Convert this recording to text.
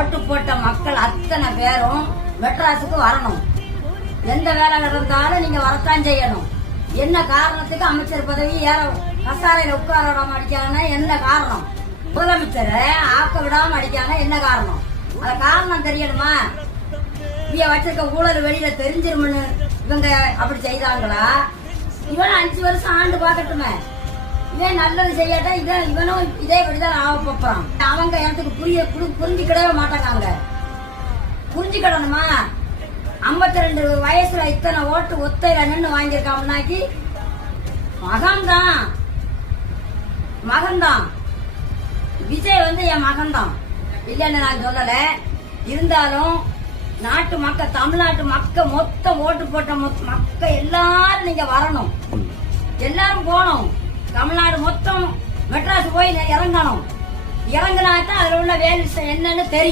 ஓட்டு போட்ட மக்கள் அத்தனை பேரும் மெட்ராஸுக்கு வரணும். எந்த வேலை இருந்தாலும் நீங்க வரத்தான் செய்யணும். என்ன காரணத்துக்கு அமைச்சர் பதவி ஏற கசாலையில உட்கார விடாம அடிக்காங்கன்னா என்ன காரணம்? முதலமைச்சரை ஆக்க விடாம அடிக்காங்க என்ன காரணம்? அந்த காரணம் தெரியணுமா? இவ வச்சிருக்க ஊழல் வெளியில தெரிஞ்சிருமுன்னு இவங்க அப்படி செய்தாங்களா? இவன் 5 வருஷம் ஆண்டு பாக்கட்டுமே. இவன் நல்லது செய்யாட்டா இவனும் இதே படிதான் ஆக போறான். அவங்க எனக்கு புரிஞ்சுக்கிடவே மாட்டாங்க. புரிஞ்சுக்கிடணுமா? 52 வயசுல இத்தனை ஓட்டு ஒத்தையில நின்று வாங்கியிருக்காங்கன்னாக்கி மகன்தான் விஜய் என் மகன்தான் இல்லன்னு நான் சொல்லல. இருந்தாலும் நாட்டு மக்கள், தமிழ்நாட்டு மக்கள் மொத்தம் ஓட்டு போட்ட மக்கள் எல்லாரும் நீங்க வரணும். எல்லாரும் போகணும். தமிழ்நாடு மொத்தம் மெட்ராஸ் போய் இறங்கணும். இறங்கினாத்தான் அதுல உள்ள வேலை என்னன்னு தெரியும்.